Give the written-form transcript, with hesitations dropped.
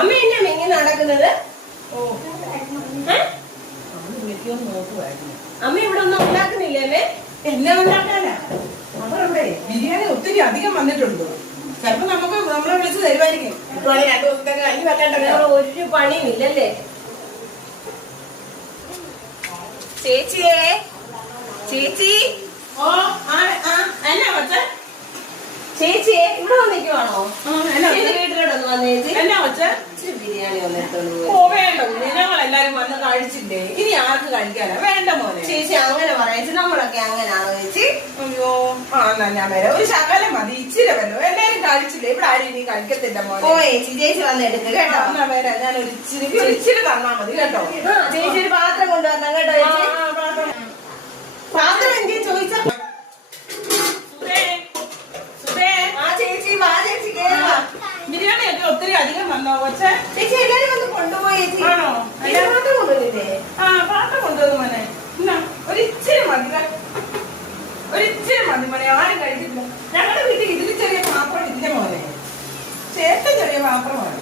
അമ്മ എന്നാ ഇങ്ങനെ നടക്കുന്നത്? അമ്മ ഇവിടെ ഒന്നും ഉണ്ടാക്കുന്നില്ലേ? എല്ലാം ഉണ്ടാക്കാനാ. അവരവിടെ ബിരിയാണി ഒത്തിരി അധികം വന്നിട്ടുണ്ട്. ചിലപ്പോ നമ്മളെ വിളിച്ച് തരുമായിരിക്കും. 2 ദിവസത്തേക്ക് കഴിഞ്ഞ് വെക്കണ്ടല്ലോ. ഒരു പണിയും ഇല്ലല്ലേ? ചേച്ചിയേ, ചേച്ചി. എന്നാ വെച്ച ചേച്ചിയെ ഇവിടെ വന്നിക്കുവാണോ? വീട്ടിലോട്ടൊന്ന് വന്നേ ചേച്ചി. എന്നാ വെച്ച ബിരിയാണി വന്നിട്ടുണ്ട്. ഓ വേണ്ട, ഞങ്ങൾ എല്ലാരും വന്ന് കഴിച്ചില്ലേ, ഇനി ആർക്ക് കഴിക്കാനാ? വേണ്ട മോനെ. ചേച്ചി അങ്ങനെ പറയാ, നമ്മളൊക്കെ അങ്ങനാണോ ചേച്ചി? അയ്യോ എന്നാ ഞാൻ വരാം. ഒരു ശകലം മതി, ഇച്ചിരി വല്ലോ. എല്ലാരും കഴിച്ചില്ലേ, ഇവിടെ ആരും ഇനി കഴിക്കത്തില്ല മോനെ. ഓ ചേച്ചി, ചേച്ചി വന്ന് എടുക്ക് കേട്ടോ. എന്നാ വരാം, ഞാൻ ഒരു ഇച്ചിരി തന്നാ മതി കേട്ടോ. ചേച്ചി ഒരു പാത്രം കൊണ്ടുവരണം കേട്ടോ ചേച്ചി. പാത്രം എന്തി ചോദിച്ച? ബിരിയാണി ഒക്കെ ഒത്തിരി അധികം വന്നോ കൊച്ചേ? ചേച്ചി എല്ലാരും വന്ന് കൊണ്ടുപോയി ചേച്ചി. ആണോ? പാത്രം കൊണ്ടുവന്നില്ലേ? പാത്രം കൊണ്ടുവന്നു മോനെ. എന്നാ ഒരിച്ചിരി മതി, ഒരിച്ചിരി മതി മോനെ. ആരും കഴിച്ചിട്ടില്ല. ഞങ്ങളുടെ വീട്ടിൽ ഇതിൽ ചെറിയ പാത്രം ഇല്ല മോനെ. ചേട്ടൻ ചെറിയ പാത്രമാണ്.